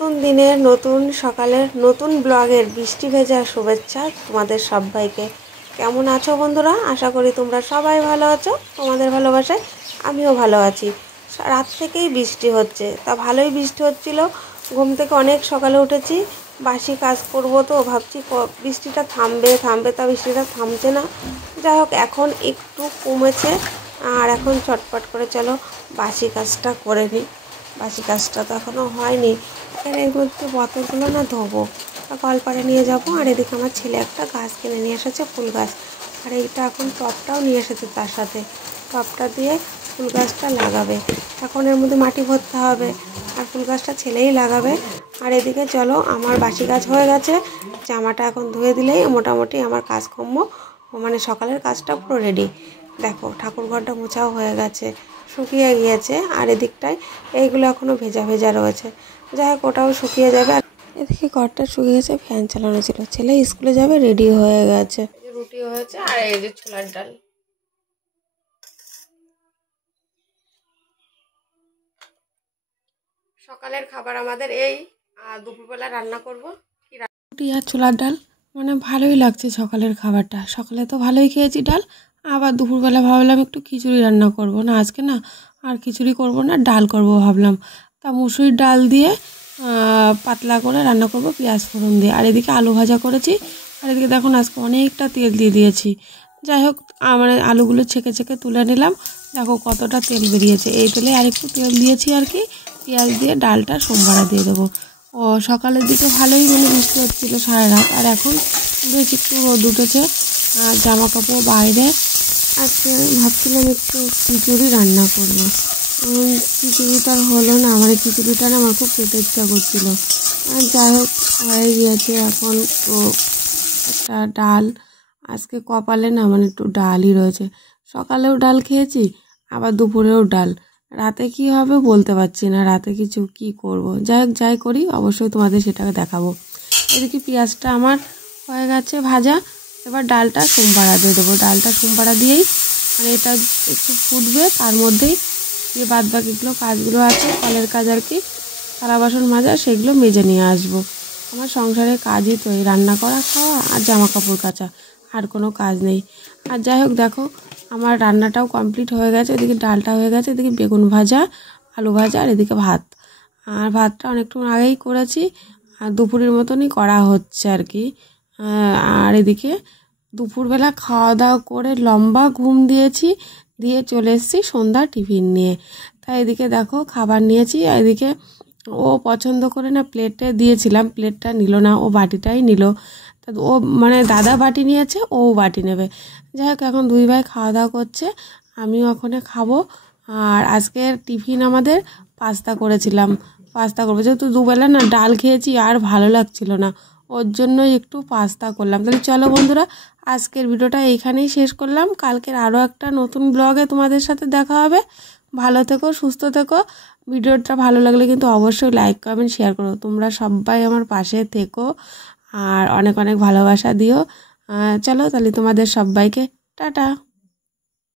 নতুন দিনের নতুন সকালের নতুন ব্লগের বৃষ্টি ভেজা শুভেচ্ছা তোমাদের সবাইকে। কেমন আছো বন্ধুরা? আশা করি তোমরা সবাই ভালো আছো। তোমাদের ভালোবাসায় আমিও ভালো আছি। রাত থেকেই বৃষ্টি হচ্ছে, তা ভালোই বৃষ্টি হচ্ছিল। ঘুম থেকে অনেক সকালে উঠেছি, বাসি কাজ করব, তো ভাবছি বৃষ্টিটা থামবে থামবে, তা বৃষ্টিটা থামছে না। যাই হোক, এখন একটু কমেছে, আর এখন চটপট করে চলো বাসি কাজটা করে নিই। বাসি কাজটা তো এখনও হয়নি। এর মধ্যে বোতলগুলো না ধোবো, কলপাড়ে নিয়ে যাব। আর এদিকে আমার ছেলে একটা গাছ কিনে নিয়ে এসেছে, ফুল গাছ। আর এইটা এখন টবটাও নিয়ে এসেছে, তার সাথে টবটা দিয়ে ফুল গাছটা লাগাবে। এখন এর মধ্যে মাটি ভরতে হবে, আর ফুল গাছটা ছেলেই লাগাবে। আর এদিকে চলো, আমার বাসি কাজ হয়ে গেছে, জামাটা এখন ধুয়ে দিলেই মোটামুটি আমার কাজকর্ম, মানে সকালের কাজটা পুরো রেডি। দেখো, ঠাকুর ঘরটা মোছাও হয়ে গেছে, শুকিয়ে গিয়েছে। আর এদিকটায় এইগুলো এখনও ভেজা ভেজা রয়েছে। যাই হোক, ওটাও শুকিয়ে যাবে। আর এদিকে ঘরটা শুকিয়ে গেছে, ফ্যান চালানো ছিল। ছেলে স্কুলে যাবে, রেডি হয়ে গেছে। রুটি হয়েছে, আর এই যে ছোলার ডাল। সকালের খাবার আমাদের এই, আর দুপুরবেলা রান্না করব কি, রুটি আর ছোলার ডাল। মানে ভালোই লাগছে সকালের খাবারটা। সকালে তো ভালোই খেয়েছি ডাল, আবার দুপুরবেলা ভাবলাম একটু খিচুড়ি রান্না করব। না, আজকে না আর খিচুড়ি করব না, ডাল করব ভাবলাম। তা মুসুরির ডাল দিয়ে পাতলা করে রান্না করব পেঁয়াজ ফোড়ন দিয়ে। আর এদিকে আলু ভাজা করেছি। আর এদিকে দেখুন, আজকে অনেকটা তেল দিয়ে দিয়েছি। যাই হোক, মানে আলুগুলো ছেঁকে ছেঁকে তুলে নিলাম। দেখো কতটা তেল বেরিয়েছে। এই তেলে আরেকটু তেল দিয়েছি আর কি। পেঁয়াজ দিয়ে ডালটা সোমবারা দিয়ে দেবো। ও সকালের দিকে ভালোই মানে বৃষ্টি হচ্ছিলো সারা রাত, আর এখন বেশ একটু রোদ উঠেছে। আর জামা কাপড় বাইরে। আজকে ভাবছিলাম একটু খিচুড়ি রান্না করবো। খিচুড়িটা হলো না, মানে খিচুড়িটা না আমার খুব খেতে ইচ্ছা করছিল। আর যাই হোক, হয়ে গিয়েছে। এখন তো একটা ডাল, আজকে কপালে না মানে একটু ডালই রয়েছে। সকালেও ডাল খেয়েছি, আবার দুপুরেও ডাল। রাতে কি হবে বলতে পারছি না, রাতে কিছু কি করব। যাই হোক, যাই করি অবশ্যই তোমাদের সেটাকে দেখাবো। এদিকে পেঁয়াজটা আমার হয়ে গেছে ভাজা। এবার ডালটা সোমবারা দিয়ে দেবো। ডালটা সোমবারা দিয়েই মানে এটা একটু ফুটবে, তার মধ্যেই যে বাদ বাকিগুলো কাজগুলো আছে, কলের কাজ আর কি, থালা বাসন মাজা, সেগুলো মেজে নিয়ে আসবো। আমার সংসারের কাজই তো এই রান্না করা, খাওয়া আর জামা কাপড় কাচা, আর কোনো কাজ নেই। আর যাই হোক, দেখো আমার রান্নাটাও কমপ্লিট হয়ে গেছে। এদিকে ডালটা হয়ে গেছে, এদিকে বেগুন ভাজা, আলু ভাজা, আর এদিকে ভাত। আর ভাতটা অনেকটু আগেই করেছি, আর দুপুরের মতনই করা হচ্ছে আর কি। আর এদিকে দুপুরবেলা খাওয়া দাওয়া করে লম্বা ঘুম দিয়েছি, দিয়ে চলে এসেছি সন্ধ্যা টিফিন নিয়ে। তাই এদিকে দেখো খাবার নিয়েছি। আর এদিকে ও পছন্দ করে না প্লেটে দিয়েছিলাম, প্লেটটা নিল না, ও বাটিটাই নিল। তা ও মানে দাদা বাটি নিয়েছে, ও বাটি নেবে। যাই হোক, এখন দুই ভাই খাওয়া দাওয়া করছে, আমিও ওখানে খাবো। আর আজকের টিফিন আমাদের পাস্তা করেছিলাম। পাস্তা করবো, যেহেতু দুবেলা না ডাল খেয়েছি, আর ভালো লাগছিল না, ওর জন্যই একটু পাস্তা করলাম। তাহলে চলো বন্ধুরা, আজকের ভিডিওটা এইখানেই শেষ করলাম। কালকের আরও একটা নতুন ব্লগে তোমাদের সাথে দেখা হবে। ভালো থেকো, সুস্থ থেকো। ভিডিওটা ভালো লাগলে কিন্তু অবশ্যই লাইক কমেন্ট শেয়ার করো। তোমরা সবাই আমার পাশে থেকো, আর অনেক অনেক ভালোবাসা দিও। চলো তাহলে, তোমাদের সবাইকে টাটা।